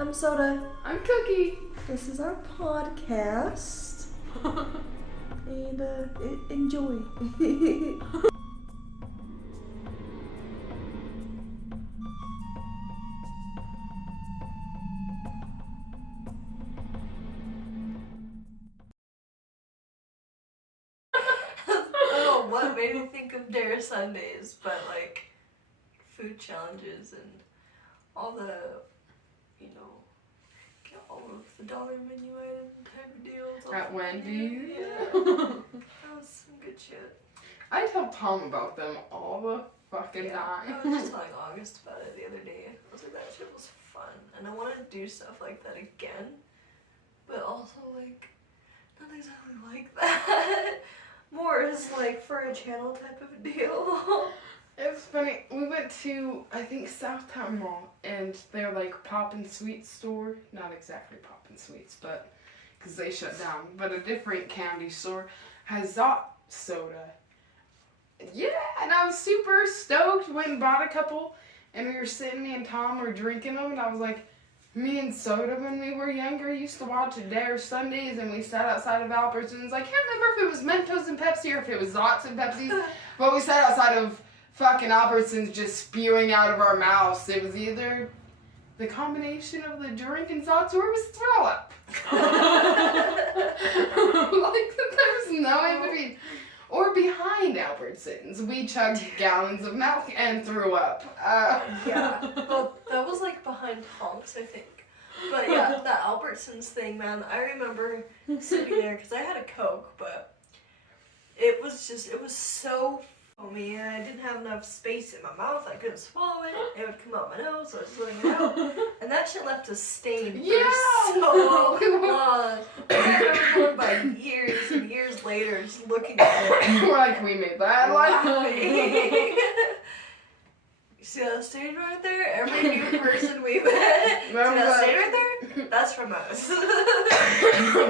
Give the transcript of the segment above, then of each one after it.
I'm Soda. I'm Cookie. This is our podcast. And enjoy. Oh, what made me think of Dare Sundays, but like food challenges and all the, you know, get all of the dollar menu item type of deals. At Wendy's? Yeah. That was some good shit. I tell Tom about them all the fucking time. I was just telling August about it the other day. I was like, that shit was fun. And I want to do stuff like that again. But also, like, not exactly like that. More is like for a channel type of deal. It's funny, we went to, I think, Southtown Mall, and they're like Poppin' Sweets store. Not exactly Poppin' Sweets, but, because they shut down. But a different candy store has Zot soda. Yeah, and I was super stoked. Went and bought a couple, and we were sitting, me and Tom were drinking them, and I was like, me and Soda, when we were younger, used to watch Dare Sundays, and we sat outside of Albertsons. I can't remember if it was Mentos and Pepsi or if it was Zots and Pepsis, but we sat outside of fucking Albertsons just spewing out of our mouths. It was either the combination of the drink and Zots or it was throw up. Like, there was no in between. Or behind Albertsons, we chugged gallons of milk and threw up. Yeah, well, that was like behind Honks, I think. But yeah, that Albertsons thing, man, I remember sitting there, because I had a Coke, but it was so foamy, and I didn't have enough space in my mouth. I couldn't swallow it. It would come out my nose, so I was letting it out. And that shit left a stain for so long. I remember going by years and years later, just looking at it. Like, we made that. Laughing. You see that stain right there? Every new person we met. See that stain right there? That's from us.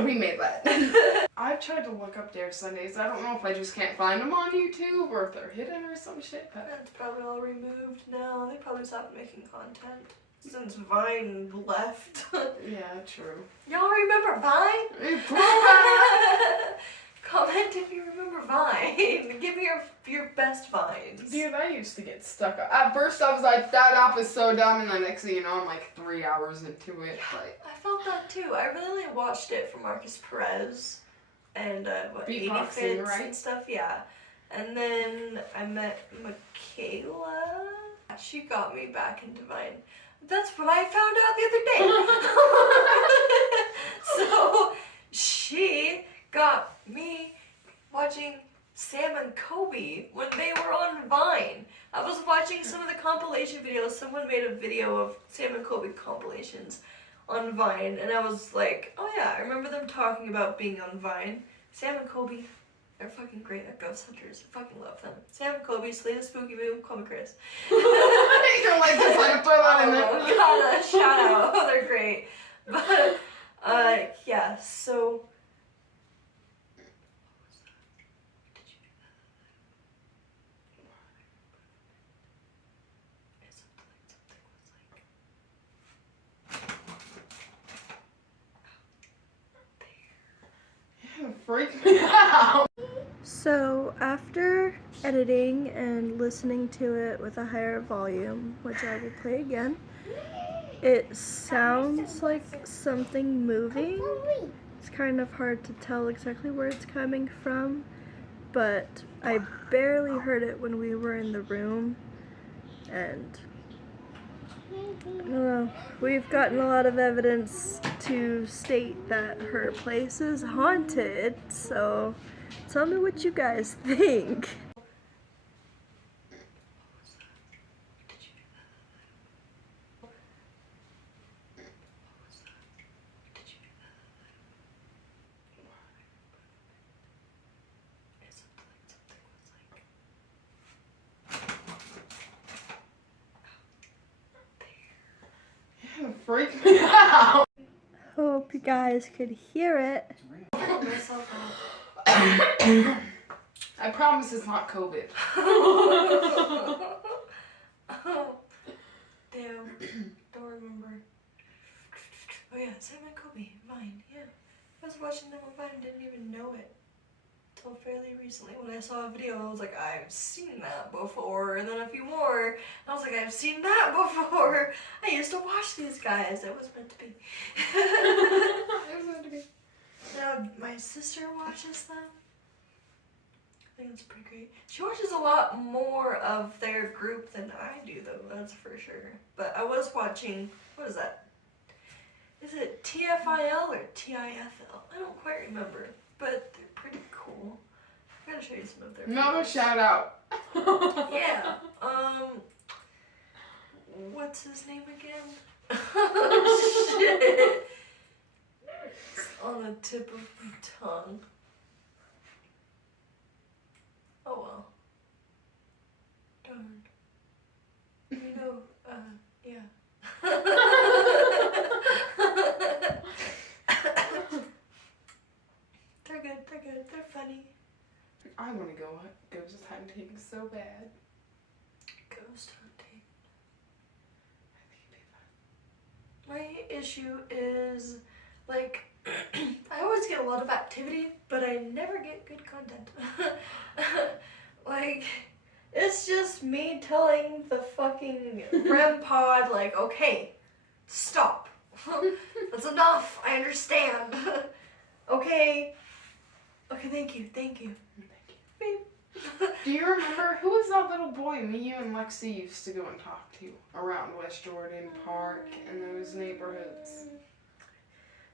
We made that. I've tried to look up Dare Sundays. I don't know if I just can't find them on YouTube or if they're hidden or some shit. But It's probably all removed now. They probably stopped making content since Vine left. yeah, true. Y'all remember Vine? Comment if you remember Vine. Give me your best Vines. Dude, I used to get stuck up. At first I was like, that app is so dumb, and the next thing you know, I'm like 3 hours into it. Like, I felt that too. I really only watched it for Marcus Perez and beatboxing, right? And stuff, yeah. And then I met Michaela. She got me back into Vine. That's what I found out the other day. So she got me watching Sam and Kobe when they were on Vine. I was watching some of the compilation videos. Someone made a video of Sam and Kobe compilations on Vine, and I was like, oh yeah, I remember them talking about being on Vine. Sam and Kobe, they're fucking great at ghost hunters. I fucking love them. Sam and Kobe, Slay the Spooky Boo, call me Chris. you don't like this, like, throw that in there. God, shout out. They're great. But, yeah, so... Freak me out. So after editing and listening to it with a higher volume, which I will play again, it sounds like something moving. It's kind of hard to tell exactly where it's coming from, but I barely heard it when we were in the room, and I don't know. We've gotten a lot of evidence to state that her place is haunted, so tell me what you guys think. Freak me out. Hope you guys could hear it. I promise it's not COVID. Oh, damn. Don't remember. watching them on Vine and didn't even know it until fairly recently. When I saw a video, I was like, I've seen that before. And then a few more, and I was like, I've seen that before. I used to watch these guys. It was meant to be. It was meant to be. Now, my sister watches them. I think it's pretty great. She watches a lot more of their group than I do, though, that's for sure. But I was watching, what is that? Is it TFIL or TIFL? I don't quite remember, but they're pretty cool. I gotta show you some of their Another videos. shout out. Yeah. What's his name again? Shit. It's on the tip of my tongue. Oh well. Darn. You know, yeah. They're good, they're funny. I want to go ghost hunting so bad. Ghost hunting. I think it'd be fun. My issue is, like, I always get a lot of activity, but I never get good content. Like, it's just me telling the fucking REM pod, like, okay, stop. That's enough. I understand. Okay, thank you. Beep. Do you remember who was that little boy me, you, and Lexi used to go and talk to around West Jordan Park and those neighborhoods?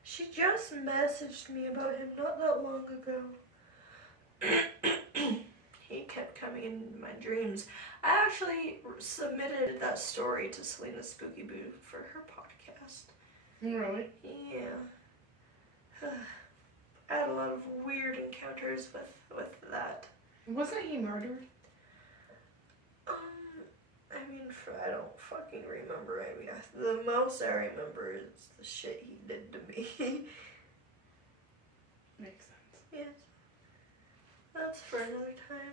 She just messaged me about him not that long ago. He kept coming in my dreams. I actually submitted that story to Selena Spooky Boo for her podcast. Really? Yeah. I had a lot of weird encounters with that. Wasn't he murdered? I mean, I don't fucking remember. I mean, the most I remember is the shit he did to me. Makes sense. Yes. That's for another time.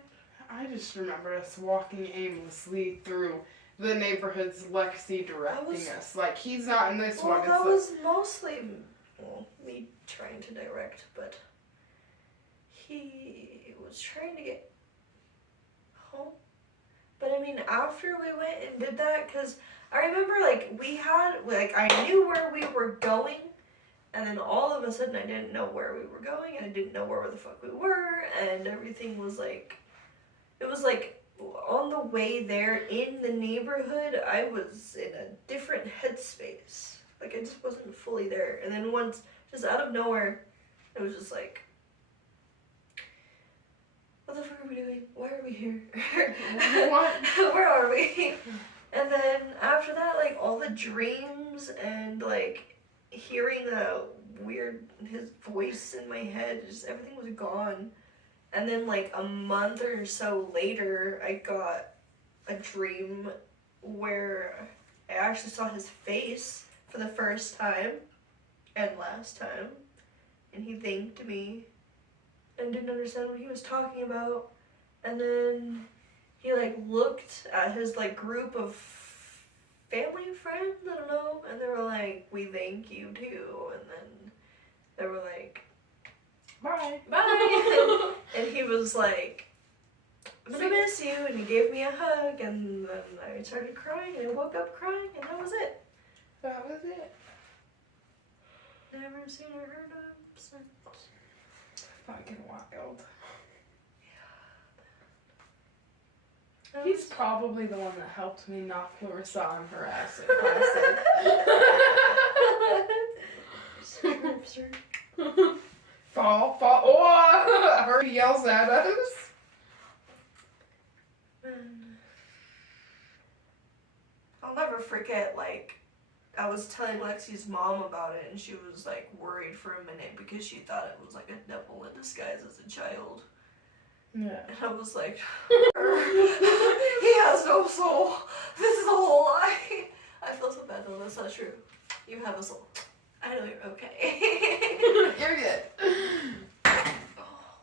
I just remember us walking aimlessly through the neighborhoods, Lexi directing us. Like, he's not in this one. Well, that was mostly me trying to direct, but he was trying to get home. But I mean, after we went and did that, because I remember, like, I knew where we were going, and then all of a sudden I didn't know where we were going, and I didn't know where the fuck we were, and everything was like, it was like, on the way there in the neighborhood, I was in a different headspace. Like, I just wasn't fully there. And then once, just out of nowhere, it was just like, what the fuck are we doing? Why are we here? What? Where are we? And then after that, like, all the dreams and, like, hearing his voice in my head, just everything was gone. And then, like, a month or so later, I got a dream where I actually saw his face for the first time and last time. And he thanked me and didn't understand what he was talking about. And then he, like, looked at his, like, group of family friends, I don't know, and they were like, we thank you too. And then they were like, Bye. bye. And he was like, I'm gonna miss you, and he gave me a hug, and then I started crying, and I woke up crying, and that was it. That was it. Never seen or heard of him since. Fucking wild. Yeah. He's probably the one that helped me knock Larissa on her ass in class. Fall. Oh! Her yells at us. I'll never forget, like, I was telling Lexi's mom about it, and she was, like, worried for a minute because she thought it was, like, a devil in disguise as a child. Yeah. And I was like, he has no soul. This is a whole lie. I feel so bad though, that's not true. You have a soul. I know you're okay. You're good. Oh,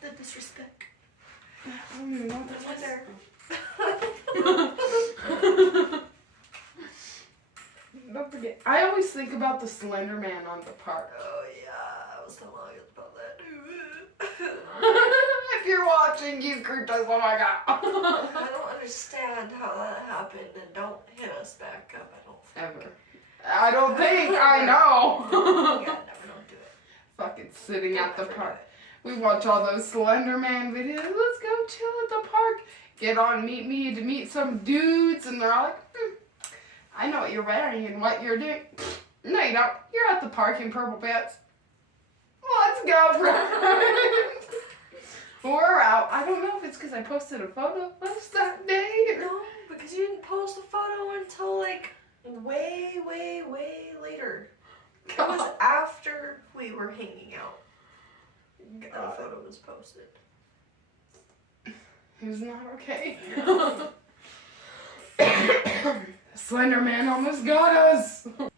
the disrespect. I don't even know what That's that right there. Don't forget. I always think about the Slender Man on the park. Oh yeah, that was so long if you're watching, you creeped us. Oh my god. I don't understand how that happened, and don't hit us back up. I don't think. Ever. I don't think. I know. Yeah, never. Don't do it. Fucking sitting at the Never do park. it. We watch all those Slender Man videos. Let's go chill at the park. Get on Meet Me to meet some dudes, and they're all like, I know what you're wearing and what you're doing. No, you don't. You're at the park in purple pants. Let's go, friend. We're out. I don't know if it's because I posted a photo last that day. No, because you didn't post a photo until like way later. It was after we were hanging out. The photo was posted. It was not okay. Slender Man almost got us. And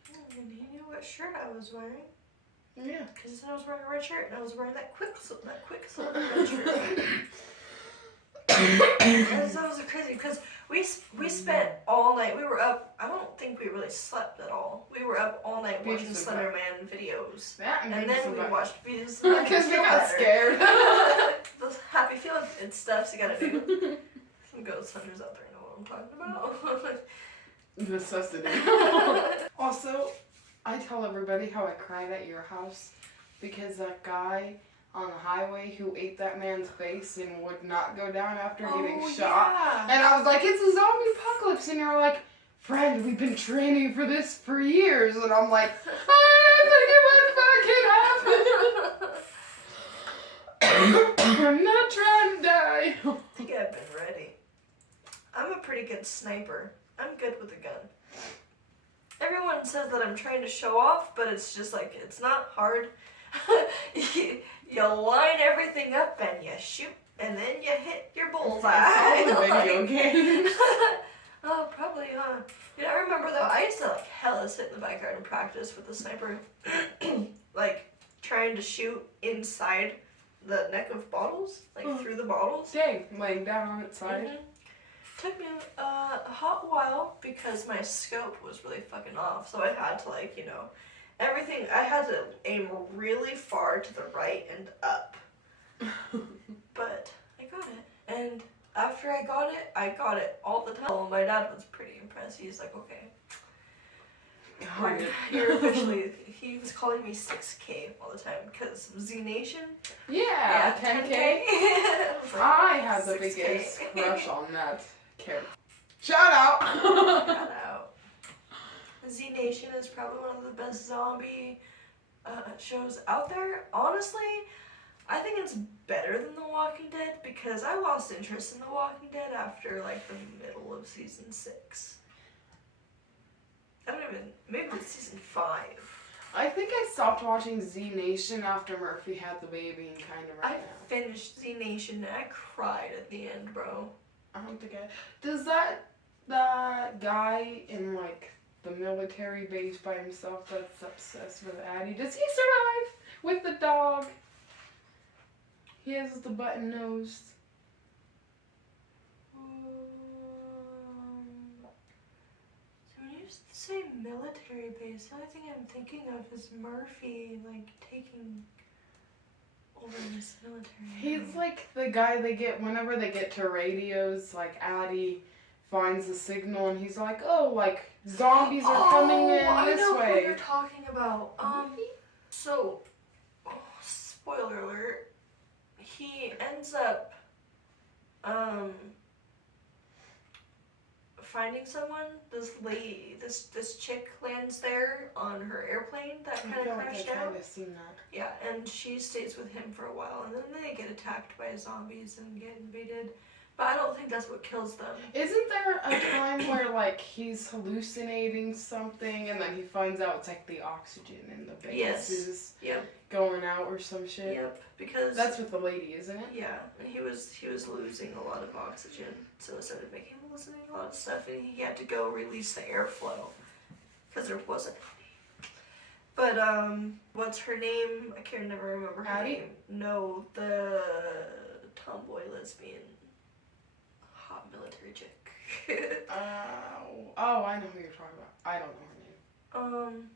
he knew what shirt I was wearing. Yeah. Because he said I was wearing a red shirt, and I was wearing that Quicksilver red shirt. That was crazy, because we spent all night. We were up. I don't think we really slept at all. We were up all night watching Slender Man videos. That And then we watched videos. Because we got scared. Those happy feeling and stuff you gotta do. Some ghost hunters out there know what I'm talking about. Necessity. Also, I tell everybody how I cried at your house because that guy on the highway who ate that man's face and would not go down after getting shot. Yeah. And I was like, it's a zombie apocalypse. And you're like, friend, we've been training for this for years. And I'm like, I don't think it would fucking happen. I'm not trying to die. I think I've been ready. I'm a pretty good sniper. I'm good with a gun. Everyone says that I'm trying to show off, but it's just like, it's not hard. You line everything up and you shoot, and then you hit your bullseye. It's all a video game. Oh, probably, huh? Yeah, I remember though, I used to like hella sit in the backyard and practice with the sniper. Like, trying to shoot inside the neck of bottles, like through the bottles. Dang, laying down on its side. Mm-hmm. Took me a hot while because my scope was really fucking off, so I had to like, everything, I had to aim really far to the right and up. But I got it, and after I got it all the time. My dad was pretty impressed. He's like, okay, you're officially, he was calling me 6K all the time, because Z Nation. Yeah, 10K. I had the 6K. biggest crush on that character. Shout out! Shout out. Z Nation is probably one of the best zombie shows out there. Honestly, I think it's better than The Walking Dead, because I lost interest in The Walking Dead after like the middle of season 6. I don't even, maybe it's season 5. I think I stopped watching Z Nation after Murphy had the baby and kind of ran out. Finished Z Nation and I cried at the end, bro. I don't think I... Does that guy in like the military base by himself that's obsessed with Addie, does he survive with the dog? He has the button nose. So when you say military base, the only thing I'm thinking of is Murphy, like, taking over this military. He's like the guy they get whenever they get to radios, like Addie finds the signal and he's like, oh, like zombies are coming in I this know way. what you're talking about. So, spoiler alert, he ends up, finding someone. This chick lands there on her airplane that I kind feel of like crashed I out. kind of seen that. Yeah, and she stays with him for a while, and then they get attacked by zombies and get invaded. But I don't think that's what kills them. Isn't there a time where like he's hallucinating something and then he finds out it's like the oxygen in the base is going out or some shit? Yep, because that's with the lady, isn't it? yeah, he was losing a lot of oxygen, so it started making him hallucinate a lot of stuff, and he had to go release the airflow because there wasn't any. But what's her name? I can't never remember her Addie? name. No, the tomboy lesbian. Hot military chick. Oh, I know who you're talking about. I don't know her name.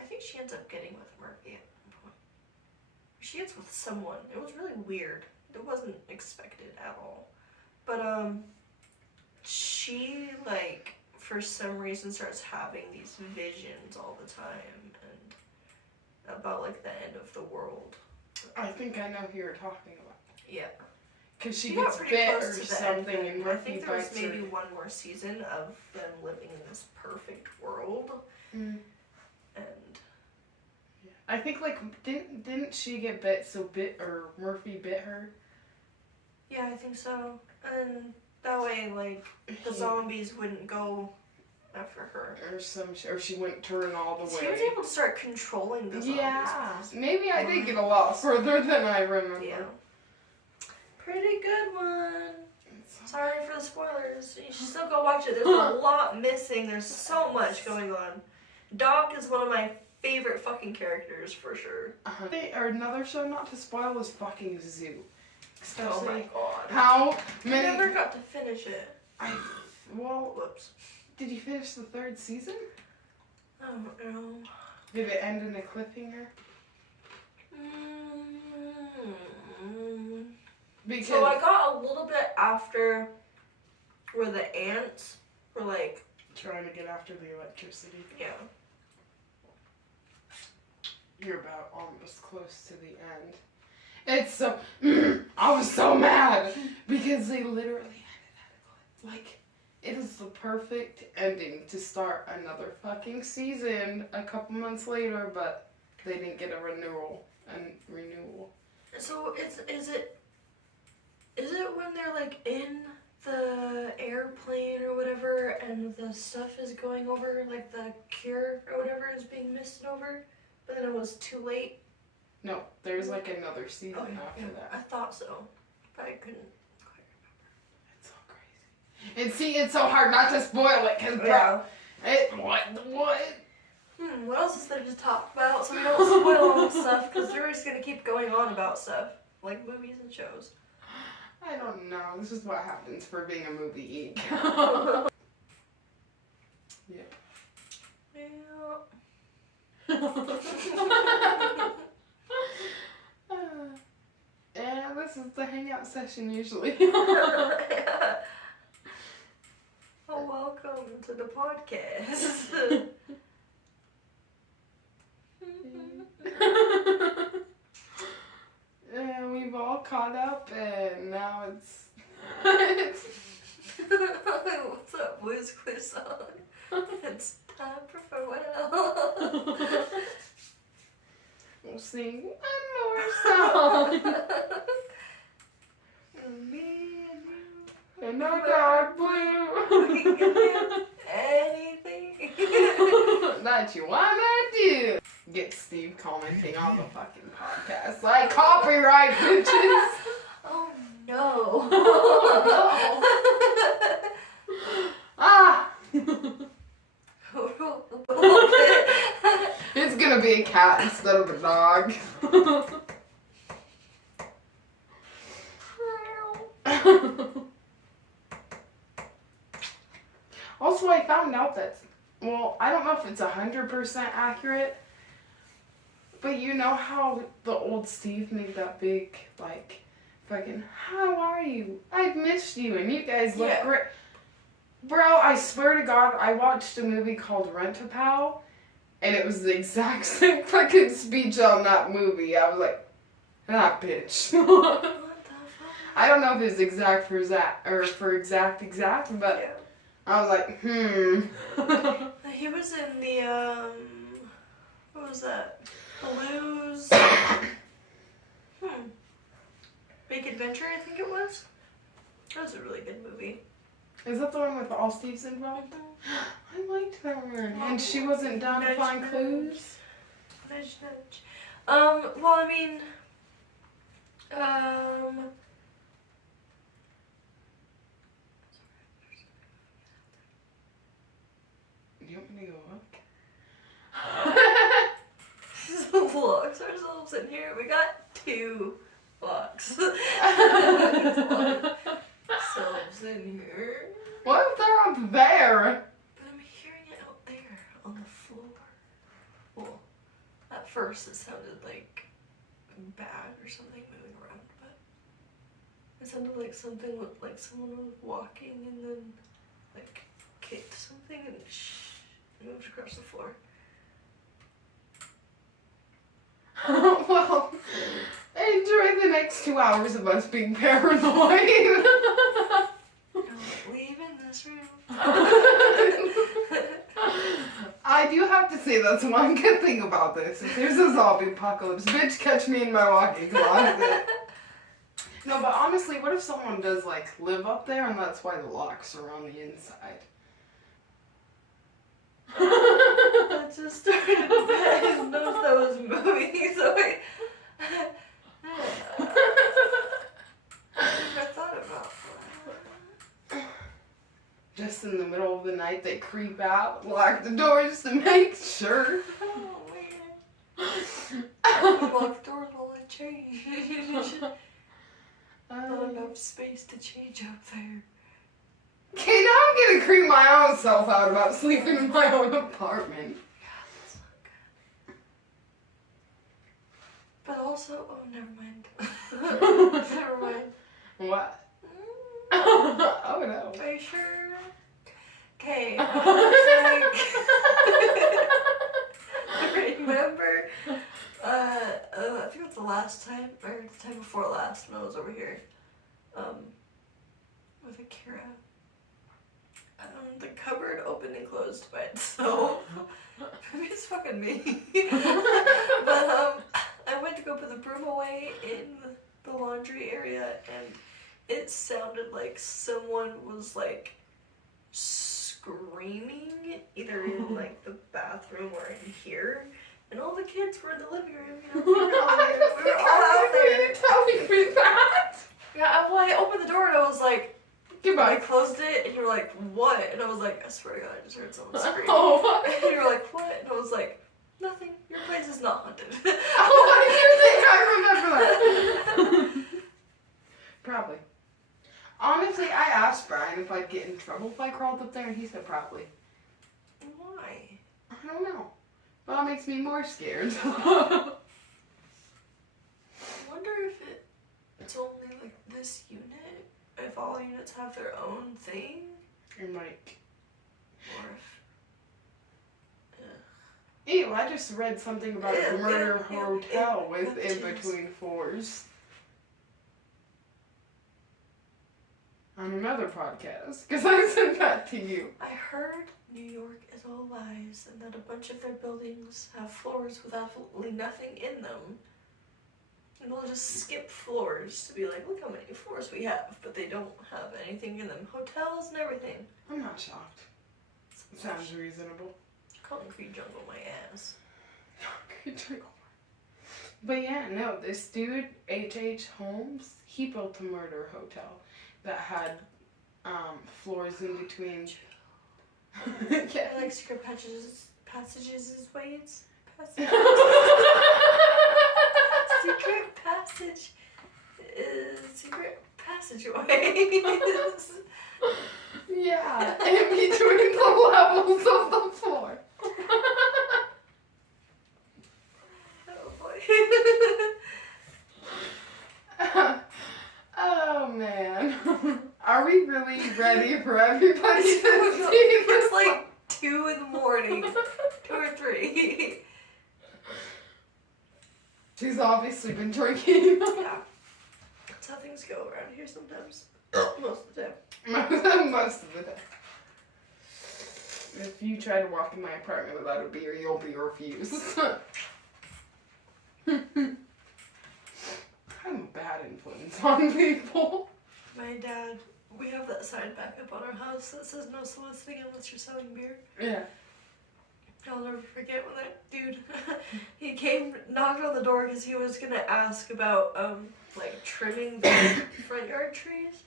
I think she ends up getting with Murphy at one point. She gets with someone. It was really weird. it wasn't expected at all. But she like for some reason starts having these visions all the time and about like the end of the world. I think I know who you're talking about. Yeah. Because she got gets pretty bit close or to the something end, and I Murphy think there was bites maybe her. one more season of them living in this perfect world. Mm. And I think like didn't she get bit so Murphy bit her? yeah, I think so. And that way like the zombies wouldn't go after her. Or she wouldn't turn all the way. She was able to start controlling the zombies. Yeah, maybe I did get a lot further than I remember. Yeah. Pretty good one. Sorry for the spoilers. You should still go watch it. There's a lot missing. There's so much going on. Doc is one of my favorite fucking characters for sure. Or another show not to spoil is fucking Zoo. Oh my Especially god. how I many. never got to finish it. Well, Whoops. did you finish the 3rd season? I don't know. Did it end in a cliffhanger? Because So I got a little bit after where the ants were like, trying to get after the electricity. yeah. You're about almost close to the end. It's so. I was so mad because they literally ended at a cliff. Like, it is the perfect ending to start another fucking season a couple months later, but they didn't get a renewal. So is it when they're like in the airplane or whatever and the stuff is going over, like the cure or whatever is being misted over, but then it was too late? No, there's like another season Okay, after yeah, that. I thought so, but I couldn't quite It's so crazy. And see, it's so hard not to spoil it, because remember. what? What else is there to talk about so we don't spoil all the stuff, because they're just going to keep going on about stuff, like movies and shows. I don't know. This is what happens for being a movie geek. Yeah. Yeah, this is the hangout session usually. Yeah. Oh, welcome to the podcast. And we've all caught up, and now it's. What's up, Blues Clues song? It's time for farewell. We'll sing one more song. Me and you. And no dark blue. We can do anything. That you wanna do. Get Steve commenting on the fucking podcast. Like copyright, bitches. Oh no. Ah. It's gonna be a cat instead of a dog. Also, I found out that, well, I don't know if it's 100% accurate, but you know how the old Steve made that big, like, fucking, how are you? I've missed you, and you guys look great. Bro, I swear to God, I watched a movie called Rent-A-Pal, and it was the exact same fucking speech on that movie. I was like, ah, bitch. What the fuck? I don't know if it's exact for exact, but Yeah. I was like, He was in the, what was that? Blues? Big Adventure, I think it was. That was a really good movie. Is that the one with all Steves involved? I liked that one. And she wasn't down to Nudge, find nudge. clues? Nudge, nudge. Well, I mean, You want me to go look? locks ourselves in here. We got 2 locks. Ourselves in here. What if they're up there? But I'm hearing it out there on the floor. Well, at first it sounded like a bag or something moving around, but It sounded like something like someone was walking and then like kicked something and moved across the floor. Well, enjoy the next 2 hours of us being paranoid. Don't leave in this room. I do have to say that's one good thing about this. If there's a zombie apocalypse, bitch, catch me in my walking closet. No, but honestly, what if someone does like live up there and that's why the locks are on the inside? I just started to bed and noticed that was moving, so I thought about that. Just in the middle of the night, they creep out, lock the doors to make sure. Oh man. I lock the doors while I change. Not enough space to change up there. Okay, now I'm gonna creep my own self out about sleeping in my own apartment. Yeah, that's not good. But also, oh, never mind. Never mind. What? Oh no. Are you sure? Okay. Remember, I think it was the last time, or the time before last when I was over here, with Akira. The cupboard opened and closed by itself. Maybe it's fucking me. But, I went to go put the broom away in the laundry area, and it sounded like someone was, like, screaming, either in, like, the bathroom or in here. And all the kids were in the living room, you know, we were all out there. Tell me that. Yeah, well, I opened the door and I was like, I Goodbye. closed it and you were like, what? And I was like, I swear to God, I just heard someone scream. Oh. And you were like, what? And I was like, nothing. Your place is not haunted. Oh, why do you think I remember that? Probably. Honestly, I asked Brian if I'd get in trouble if I crawled up there, and he said probably. Why? I don't know. Well, that makes me more scared. I wonder if it's only like this unit, if all units have their own thing, And like, or if... ew, I just read something about a murder hotel with in jeez. between floors. On another podcast, because I sent that to you. I heard New York is all lies and that a bunch of their buildings have floors with absolutely nothing in them. And they'll just skip floors to be like, look how many floors we have, but they don't have anything in them. Hotels and everything. I'm not shocked. Sounds reasonable. Concrete jungle my ass. But yeah, no, this dude, H.H. Holmes, he built a murder hotel that had floors in between. Yeah. I like secret passages is ways. Secret passage is secret passageways. Yeah, in between the levels of the floor. Oh boy. Oh man. Are we really ready for everybody to see It's this? like 2 in the morning. 2 or 3. She's obviously been drinking. Yeah. That's how things go around here sometimes. Most of the time. Most of the time. If you try to walk in my apartment without a beer, you'll be refused. I'm a bad influence on people. My dad, we have that sign back up on our house that says no soliciting unless you're selling beer. Yeah. I'll never forget when that dude, he came, knocked on the door because he was gonna ask about, like, trimming the front yard trees.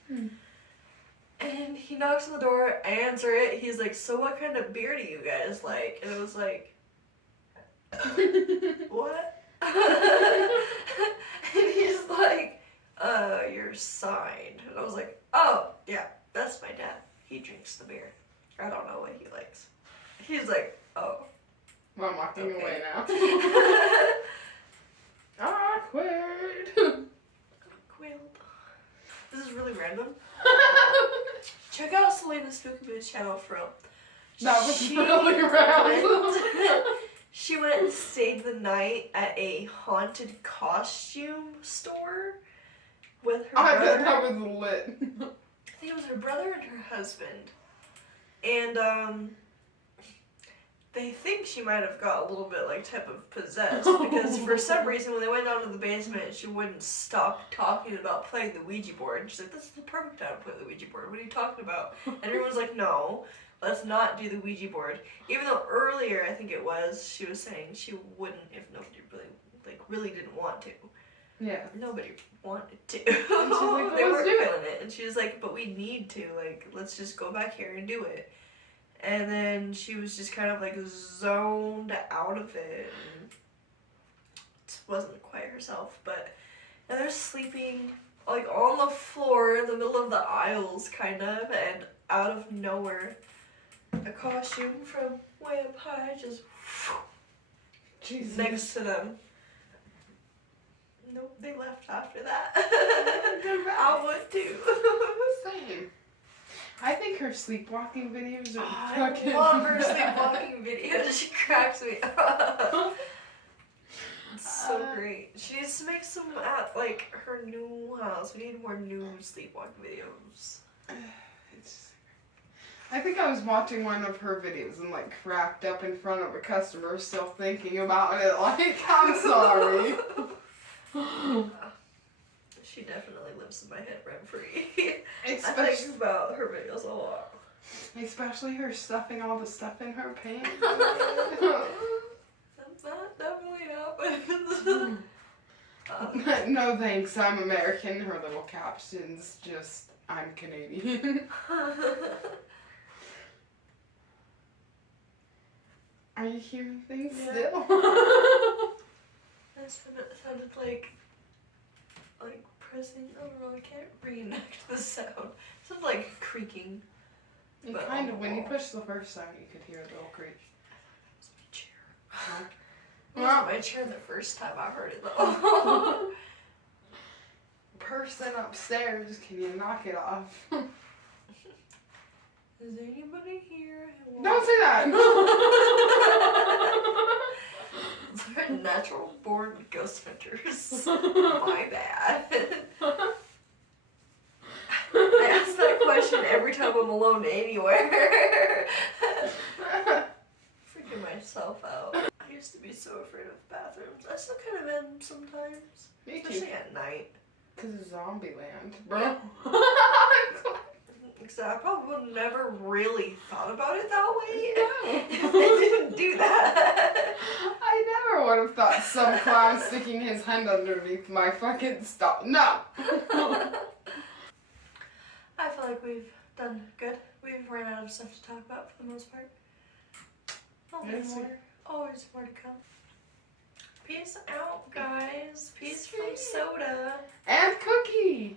And he knocks on the door, I answer it, he's like, so what kind of beer do you guys like? And it was like, what? And he's like, you're signed. And I was like, oh, yeah, that's my dad. He drinks the beer. I don't know what he likes. He's like, oh. Well, I'm walking Okay. away now. Awkward. Quailed. This is random. Check out Selena's Spookaboo's channel for real. That was really random. She went and stayed the night at a haunted costume store with her I brother. bet that was lit. I think it was her brother and her husband. And they think she might have got a little bit like type of possessed because for some reason when they went down to the basement she wouldn't stop talking about playing the Ouija board. And she's like, this is the perfect time to play the Ouija board. What are you talking about? And everyone's like, no, let's not do the Ouija board. Even though earlier I think it was, she was saying she wouldn't if nobody really didn't want to. Yeah. Nobody wanted to. And she's like, they let's weren't do it. feeling it. And she was like, but we need to. Like, let's just go back here and do it. And then she was just kind of like zoned out of it. And just wasn't quite herself. But and they're sleeping like on the floor in the middle of the aisles, kind of. And out of nowhere, a costume from way up high just Jesus. next to them. Nope, they left after that. I would too. Same. I think her sleepwalking videos are I fucking. love her sleepwalking videos. She cracks me up. It's so great. She needs to make some at like her new house. We need more new sleepwalking videos. I think I was watching one of her videos and like cracked up in front of a customer, still thinking about it. Like, I'm sorry. She definitely lives in my head rent free. I Especially, think about her videos a lot. especially her stuffing all the stuff in her pants. That definitely happens. No thanks, I'm American. Her little captions just, I'm Canadian. Are you hearing things Yeah. still? That sounded like pressing. I don't know. I can't reenact the sound. It sounded like creaking. And But kind on of, the when you wall. pushed the first time, you could hear a little creak. It was my chair. It Well- wasn't my chair the first time I heard it though. Person upstairs, can you knock it off? Is anybody here? Who Don't say that! They're natural born ghost hunters. My bad. I ask that question every time I'm alone anywhere. Freaking myself out. I used to be so afraid of bathrooms. I still kind of am sometimes. Me too. Especially at night. Cause of zombie land, bro. Because I probably would have never really thought about it that way No. if I didn't do that. I never would have thought some clown sticking his hand underneath my fucking stall. No! I feel like we've done good. We've ran out of stuff to talk about for the most part. Always Yes, more. Always more to come. Peace out, guys. Peace from Sweet. soda. And Cookie!